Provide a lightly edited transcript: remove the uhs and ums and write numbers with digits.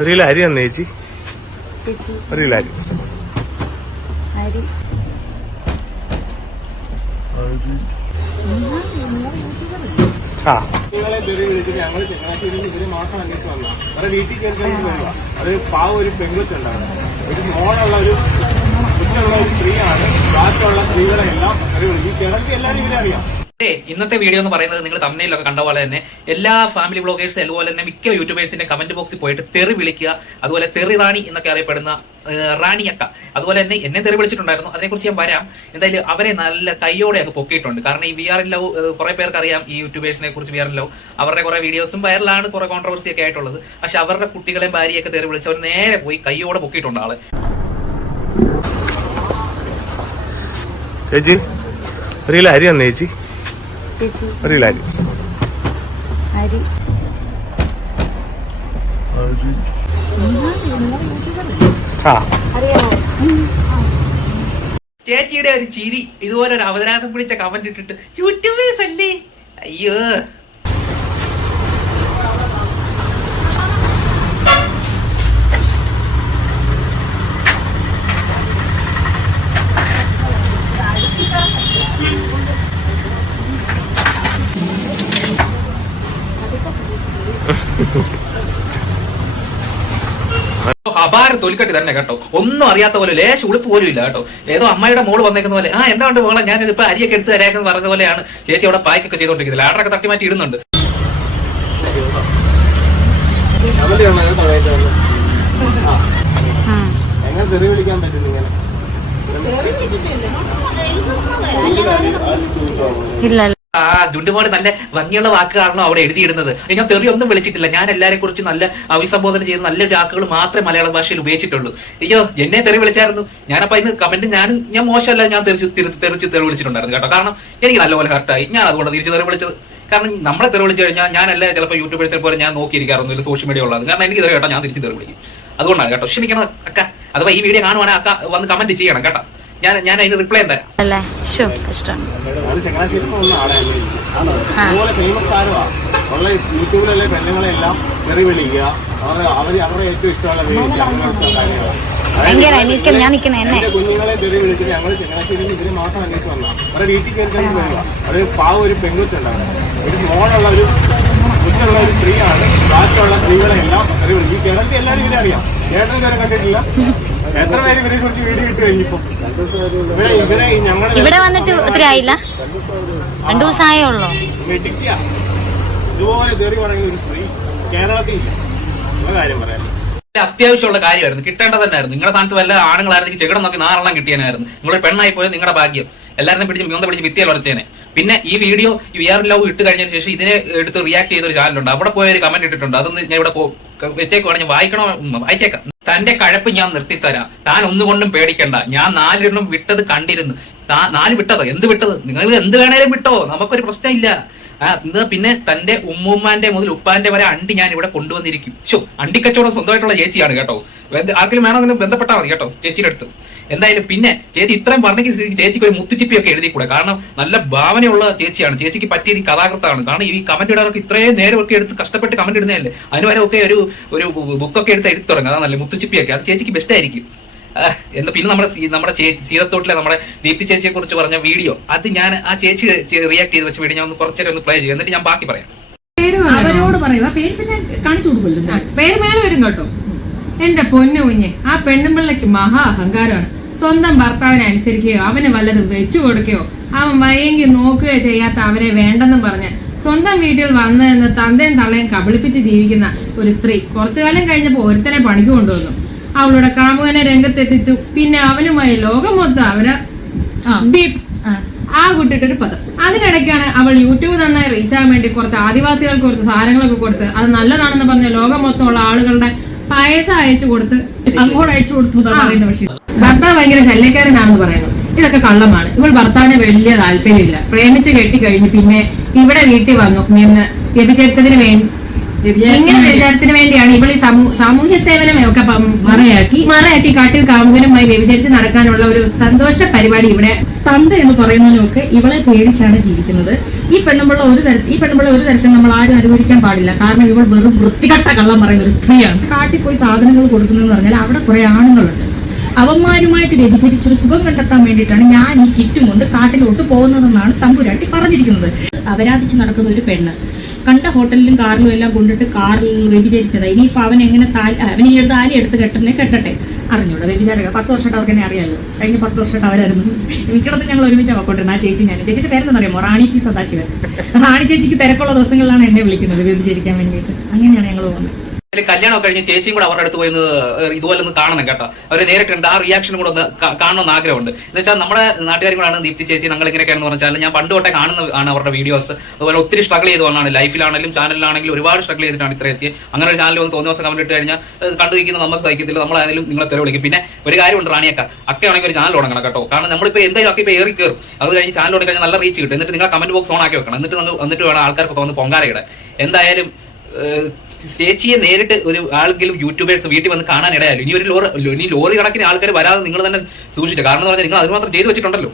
ഒരു കിലോ അരി തന്നെ ചേച്ചി, ഒരു കിലോ അരി. ആ നിങ്ങളെ തെറി വിളിച്ചിട്ട് ഞങ്ങൾ ചങ്ങനാശ്ശേരിയിൽ ഇതിന് മാസം അന്വേഷിച്ച് വന്ന അവരുടെ വീട്ടിൽ കയറി വരിക. അത് പാവ ഒരു പെൺകൊച്ചുണ്ടാകും, ഒരു മോളുള്ള ഒരു കുറ്റുള്ള ഒരു സ്ത്രീയാണ്. ബാക്കിയുള്ള സ്ത്രീകളെ എല്ലാം തെറി വിളിക്കും. കിടക്കി എല്ലാവരും ഇവരെ അറിയാം. ഇന്നത്തെ വീഡിയോ എന്ന് പറയുന്നത് നിങ്ങൾ തമ്മിലൊക്കെ കണ്ട പോലെ തന്നെ എല്ലാ ഫാമിലി വ്ളോഗേഴ്സ് അതുപോലെ തന്നെ മിക്ക യൂട്യൂബേഴ്സിന്റെ കമന്റ് ബോക്സിൽ പോയിട്ട് തെറി വിളിക്കുക, അതുപോലെ തെറി റാണി എന്നൊക്കെ അറിയപ്പെടുന്ന റാണിയക്ക അതുപോലെ തന്നെ എന്നെ തെറി വിളിച്ചിട്ടുണ്ടായിരുന്നു. അതിനെക്കുറിച്ച് ഞാൻ വരാം. എന്തായാലും അവരെ നല്ല കൈയോടെ ഒക്കെ പൊക്കിയിട്ടുണ്ട്. കാരണം ഈ VR ഇൻ ലവ് കുറെ പേർക്ക് അറിയാം, ഈ യൂട്യൂബേഴ്സിനെ കുറിച്ച് VR ഇൻ ലവ് അവരുടെ കുറെ വീഡിയോസും വൈറലാണ്, കുറെ കോൺട്രവേഴ്സി ഒക്കെ ആയിട്ടുള്ളത്. പക്ഷെ അവരുടെ കുട്ടികളെ ഭാര്യയൊക്കെ തെറി വിളിച്ച് അവർ നേരെ പോയി കൈയോടെ പൊക്കിയിട്ടുണ്ട് ആള്. ചേച്ചി ഒരു കിലോ അരി തന്നെ ചേച്ചി, ഒരു കിലോ അരി. ആ ചേച്ചിയുടെ ഒരു ചിരി, ഇതുപോലെ ഒരു അവതരാധം പിടിച്ച കമന്റ് ഇട്ടിട്ട് യൂട്യൂബേഴ്സ് അല്ലേ, അയ്യോ. അപാര തൊലിക്കട്ടി തന്നെ കേട്ടോ, ഒന്നും അറിയാത്ത പോലെ ലേശ ഉളുപ്പ് പോലും ഇല്ല കേട്ടോ. ഏതോ അമ്മയുടെ മോള് വന്നേക്കുന്ന പോലെ എന്താണ്ട് മോളെ ഞാൻ ഇപ്പൊ അരിയൊക്കെ എടുത്ത് തരാമെന്ന് പറഞ്ഞ പോലെയാണ് ചേച്ചി അവിടെ പായ്ക്കൊക്കെ ചെയ്തോണ്ടിരിക്കുന്നത്. ലാഡറൊക്കെ തട്ടി മാറ്റി ഇടുന്നുണ്ട്. എങ്ങനെ തെറി വിളിക്കാൻ പറ്റും ഇങ്ങനെ? ദുണ്ടുമോട് നല്ല ഭംഗിയുള്ള വാക്കുകളാണല്ലോ അവിടെ എഴുതിയിടുന്നത്. ഞാൻ തെറി ഒന്നും വിളിച്ചിട്ടില്ല. ഞാൻ എല്ലാരെ കുറിച്ച് നല്ല അഭിസംബോധന ചെയ്ത് നല്ല വാക്കുകൾ മാത്രമേ മലയാള ഭാഷയിൽ ഉപയോഗിച്ചിട്ടുള്ളൂ. അയ്യോ എന്നെ തെറി വിളിച്ചായിരുന്നു. ഞാനപ്പോ ഇന്ന് കമന്റ് ഞാൻ മോശമല്ല, ഞാൻ തെറി വിളിച്ചിട്ടുണ്ടായിരുന്നു കേട്ടോ. കാരണം എനിക്ക് നല്ലപോലെ ഹർട്ടായി. ഞാൻ അതുകൊണ്ട് തിരിച്ച് തെറി വിളിച്ചത്. കാരണം നമ്മളെ തെറി വിളിച്ചു കഴിഞ്ഞാൽ ഞാനല്ല ചിലപ്പോൾ യൂട്യൂബേഴ്സിനെ പോലെ ഞാൻ നോക്കിയിരിക്കാറൊന്നുമില്ല സോഷ്യൽ മീഡിയ ഉള്ളത്. കാരണം എനിക്ക് തെറി കേട്ടോ, ഞാൻ തിരിച്ച് തെറി വിളിക്കും. അതുകൊണ്ടാണ് കേട്ടോ. ക്ഷമിക്കണം അക്ക. അഥവാ ഈ വീഡിയോ കാണുവാണെങ്കിൽ അക്ക വന്ന് കമന്റ് ചെയ്യണം കേട്ടോ. ഞാൻ അതിന് റിപ്ലൈ തരാം. ചങ്ങനാശ്ശേരിയിൽ ഒന്ന് ആളെ അന്വേഷിച്ചു. അതുപോലെ ഫേമസ് താരമാ ഉള്ള യൂട്യൂബിലെ പെണ്ണുങ്ങളെ എല്ലാം തെറി വിളിക്കുക, അവരുടെ ഏറ്റവും ഇഷ്ടമുള്ള കുഞ്ഞുങ്ങളെ തെറി വിളിച്ചിട്ട് ഞങ്ങൾ ചങ്ങനാശ്ശേരിയിൽ ഇതിന് മാസം അന്വേഷിച്ച് വന്ന അവരുടെ വീട്ടിൽ കയറി വരിക. അത് പാവ ഒരു പെൺകൊച്ചുണ്ടാകും, ഒരു മോളുള്ള ഒരു കുറ്റുള്ള ഒരു സ്ത്രീയാണ്. ബാക്കിയുള്ള സ്ത്രീകളെ എല്ലാം തെറി വിളിക്കും. കിടക്കി എല്ലാവരും ഇവരെ അറിയാം. ചേട്ടൻ ഇതുവരെ കണ്ടിട്ടില്ല. എത്ര പേര് ഇവരെ കുറിച്ച് വീഡിയോ ഇട്ട് കഴിഞ്ഞിപ്പോ ഇവിടെ വന്നിട്ട് ഒത്തിരി ആയില്ല, 2 ദിവസമായേ ഉള്ളൂ. മെഡിക്കുക ഇതുപോലെ തെറി പറയുന്ന ഒരു സ്ത്രീ കേരളത്തിൽ ഇല്ല. ഉള്ള കാര്യം പറയാം, അത്യാവശ്യമുള്ള കാര്യമായിരുന്നു, കിട്ടേണ്ടത് തന്നെയായിരുന്നു. നിങ്ങളുടെ സ്ഥാനത്ത് വല്ല ആണുങ്ങളായിരുന്നെങ്കിൽ ചെകിടം നോക്കി 4 കിട്ടിയാനായിരുന്നു. നിങ്ങളൊരു പെണ്ണായി പോയത് നിങ്ങളുടെ ഭാഗ്യം. എല്ലാവരും പിടിച്ച് ഭിത്തിയിൽ ഉറച്ചേനെ. പിന്നെ ഈ വീഡിയോ VR ഇൻ ലവ് ഇട്ട് കഴിഞ്ഞതിന് ശേഷം ഇതിനെ എടുത്ത് റിയാക്ട് ചെയ്ത ഒരു ചാനലുണ്ട്. അവിടെ പോയ ഒരു കമന്റ് ഇട്ടിട്ടുണ്ട്. അതൊന്ന് ഞാൻ ഇവിടെ വെച്ചേക്കുവാണ്, ഞാൻ വായിച്ചേക്കാം. തന്റെ കഴപ്പ് ഞാൻ നിർത്തിത്തരാം, താൻ ഒന്നുകൊണ്ടും പേടിക്കണ്ട. ഞാൻ 4 വിട്ടത് കണ്ടിരുന്നു. 4 വിട്ടതോ? എന്ത് വിട്ടത്? നിങ്ങൾ എന്ത് വേണേലും വിട്ടോ, നമുക്കൊരു പ്രശ്നമില്ല. പിന്നെ തന്റെ ഉമ്മൂമ്മാന്റെ മുതൽ ഉപ്പാന്റെ വരെ അണ്ടി ഞാൻ ഇവിടെ കൊണ്ടുവന്നിരിക്കും. അണ്ടിക്കച്ചവടം സ്വന്തമായിട്ടുള്ള ചേച്ചിയാണ് കേട്ടോ. ആർക്കെങ്കിലും വേണമെങ്കിലും ബന്ധപ്പെട്ടാൽ മതി കേട്ടോ ചേച്ചിയുടെ അടുത്ത്. എന്തായാലും പിന്നെ ചേച്ചി ഇത്രയും പറഞ്ഞെങ്കിൽ ചേച്ചിക്ക് ഒരു മുത്തുച്ചിപ്പിയൊക്കെ എഴുതിക്കൂടെ? കാരണം നല്ല ഭാവനയുള്ള ചേച്ചിയാണ്, ചേച്ചിക്ക് പറ്റിയത് ഈ കഥാകൃത്താണ്. കാരണം ഈ കമന്റ് ഇടാനൊക്കെ ഇത്രയും നേരമൊക്കെ എടുത്ത് കഷ്ടപ്പെട്ട് കമന്റ് ഇടുന്നതല്ലേ, അതിന് വരെ ഒക്കെ ഒരു ബുക്കൊക്കെ എടുത്ത് എഴുതി തുടങ്ങും. അതാ നല്ല മുത്തുച്ചിപ്പിയൊക്കെ, അത് ചേച്ചിക്ക് ബെസ്റ്റ് ആയിരിക്കും. പിന്നെ നമ്മുടെ സീതത്തോട്ടിലെ നമ്മുടെ ദീപ്തി ചേച്ചിയെ കുറിച്ച് പറഞ്ഞ വീഡിയോ, അത് ഞാൻ ആ ചേച്ചി റിയാക്ട് ചെയ്ത് വെച്ച വീഡിയോ ഞാൻ കുറച്ചേരം ഒന്ന് പ്ലേ ചെയ്യും, എന്നിട്ട് ഞാൻ ബാക്കി പറയാം. അവരോട് പറയുക, പേര് ഞാൻ കാണിച്ചു കൊടുക്കുമല്ലോ. പേര് മേലെ വരും കേട്ടോ. എന്റെ പൊന്നു കുഞ്ഞ്, ആ പെണ്ണുമ്പിള്ളക്ക് മഹാ അഹങ്കാരമാണ്. സ്വന്തം ഭർത്താവിനെ അനുസരിക്കുകയോ അവന് വല്ലതും വെച്ചു കൊടുക്കുകയോ അവൻ വയ്യെങ്കി നോക്കുകയോ ചെയ്യാത്ത അവനെ വേണ്ടെന്നും പറഞ്ഞ് സ്വന്തം വീട്ടിൽ വന്ന് നിന്ന് തന്തയും തള്ളയും കബളിപ്പിച്ച് ജീവിക്കുന്ന ഒരു സ്ത്രീ കുറച്ചു കാലം കഴിഞ്ഞപ്പോൾ ഒരുത്തനെ പണിക്ക് കൊണ്ടുവന്നു. അവളുടെ കാമുകനെ രംഗത്തെത്തിച്ചു. പിന്നെ അവനുമായി ലോകം മൊത്തം അവര് ആ കുട്ടിട്ടൊരു പദം. അതിനിടയ്ക്കാണ് അവൾ യൂട്യൂബ് നന്നായി റീച്ച് ആകാൻ വേണ്ടി കുറച്ച് ആദിവാസികൾക്ക് കുറച്ച് സാധനങ്ങളൊക്കെ കൊടുത്ത് അത് നല്ലതാണെന്ന് പറഞ്ഞ ലോകം മൊത്തമുള്ള ആളുകളുടെ പൈസ അയച്ചു കൊടുത്ത് അങ്ങോട്ട് അയച്ചു കൊടുത്തു. ഭർത്താവ് ഭയങ്കര ശല്യക്കാരനാണെന്ന് പറയുന്നു. ഇതൊക്കെ കള്ളമാണ്. ഇവൾ ഭർത്താവിന് വലിയ താല്പര്യമില്ല. പ്രേമിച്ച് കെട്ടിക്കഴിഞ്ഞ് പിന്നെ ഇവിടെ വീട്ടിൽ വന്നു നിന്ന് വ്യഭിചരിച്ചതിന് ഇങ്ങനെ വ്യഭിചാരത്തിന് വേണ്ടിയാണ് ഇവൾ ഈ സാമൂഹ്യ സേവനമൊക്കെ മറയാക്കി കാട്ടിൽ കാമുകനുമായി വ്യഭിചരിച്ച് നടക്കാനുള്ള ഒരു സന്തോഷ പരിപാടി ഇവിടെ. തന്ത എന്ന് പറയുന്നതിനൊക്കെ ഇവളെ പേടിച്ചാണ് ജീവിക്കുന്നത്. ഈ പെണ്ണുമ്പുള്ള ഒരു തരത്തിൽ നമ്മൾ ആരും അനുവദിക്കാൻ പാടില്ല. കാരണം ഇവൾ വെറും വൃത്തികെട്ട കള്ളം പറയുന്ന ഒരു സ്ത്രീയാണ്. കാട്ടിൽ പോയി സാധനങ്ങൾ കൊടുക്കുന്നതെന്ന് പറഞ്ഞാൽ അവിടെ കുറെ ആണുങ്ങളുണ്ട്. അവന്മാരുമായിട്ട് വ്യഭിചരിച്ചൊരു സുഖം കണ്ടെത്താൻ വേണ്ടിയിട്ടാണ് ഞാൻ ഈ കിറ്റും കൊണ്ട് കാട്ടിലോട്ട് പോകുന്നതെന്നാണ് തമ്പുരാട്ടി പറഞ്ഞിരിക്കുന്നത്. അപരാധിച്ച് നടക്കുന്ന ഒരു പെണ്ണ് കണ്ട ഹോട്ടലിലും കാറിലും എല്ലാം കൊണ്ടിട്ട് കാറിൽ വ്യഭിചരിച്ചത്. ഇനിയിപ്പോൾ അവൻ എങ്ങനെ അവന് ഈ താലി എടുത്ത് കെട്ടട്ടെ അറിഞ്ഞൂടെ വ്യഭിചാരങ്ങൾ 10 വർഷമായിട്ട് അവർക്ക് തന്നെ അറിയാമല്ലോ. കഴിഞ്ഞ 10 വർഷമായിട്ട് അവരായിരുന്നു എനിക്കിടത്ത് ഞങ്ങൾ ഒരുമിച്ച് പോയിക്കൊണ്ടിരുന്ന ആ ചേച്ചി. ചേച്ചിക്ക് പേരെന്താ അറിയാമോ? റാണി പി സദാശിവൻ. റാണി ചേച്ചിക്ക് തിരക്കുള്ള ദിവസങ്ങളിലാണ് എന്നെ വിളിക്കുന്നത് വ്യഭിചരിക്കാൻ വേണ്ടിയിട്ട്. അങ്ങനെയാണ് ഞങ്ങൾ പോകുന്നത്. കല്യാണം കഴിഞ്ഞ് ചേച്ചിയും കൂടെ അവരുടെ അടുത്ത് പോയി ഇതുപോലെ ഒന്ന് കാണണം കേട്ടോ. അവരെ നേരിട്ട് കണ്ട് ആ റിയാക്ഷനും കൂടെ ഒന്ന് കാണണമെന്ന് ആഗ്രഹമുണ്ട്. എന്ന് വെച്ചാൽ നമ്മുടെ നാട്ടുകാരും കൂടാണ് ദീപ്തി ചേച്ചി. ഞങ്ങൾ ഇങ്ങനെയൊക്കെയാണെന്ന് പറഞ്ഞാൽ ഞാൻ പണ്ട് തൊട്ടേ കാണുന്നതാണ് അവരുടെ വീഡിയോസ്. അതുപോലെ ഒത്തിരി സ്ട്രഗിൾ ചെയ്തുകൊണ്ടാണ് ലൈഫിലാണെങ്കിലും ചാനലിലാണെങ്കിലും ഒരുപാട് സ്ട്രഗിൾ ചെയ്തിട്ടാണ് ഇത്ര എത്തിയത്. അങ്ങനെ ഒരു ചാനൽ ഒന്ന് തോന്നിയ ദിവസം കമന്റ് ഇട്ട് കഴിഞ്ഞാൽ കണ്ടുവയ്ക്കുന്ന നമുക്ക് സഹിക്കത്തില്ല. നമ്മളായാലും നിങ്ങളെ തെറി വിളിക്കും. പിന്നെ ഒരു കാര്യമുണ്ട്, റാണിയൊക്കെ അക്കയാണെങ്കിൽ ഒരു ചാനൽ തുടങ്ങണം കേട്ടോ. കാരണം നമ്മളിപ്പോൾ എന്തായാലും ഒക്കെ ഇപ്പോൾ ഏറി കയറും. അത് കഴിഞ്ഞ് ചാനൽ തുടങ്ങി കഴിഞ്ഞാൽ നല്ല റീച്ച് കിട്ടും. എന്നിട്ട് നിങ്ങൾ കമന്റ് ബോക്സ് ഓൺ ആക്കി വെക്കണം. എന്നിട്ട് വേണം ആൾക്കാർക്ക് വന്ന് പൊങ്കാലയിടാൻ. എന്തായാലും ചേച്ചിയെ നേരിട്ട് ഒരു ആൾക്കെങ്കിലും യൂട്യൂബേഴ്സ് വീട്ടിൽ വന്ന് കാണാൻ ഇടയാലും ഇനി ലോറി കണക്കിന് ആൾക്കാർ വരാതെ നിങ്ങൾ തന്നെ സൂക്ഷിച്ചു. കാരണം എന്ന് പറഞ്ഞാൽ നിങ്ങൾ അതുമാത്രം ചെയ്തു വെച്ചിട്ടുണ്ടല്ലോ.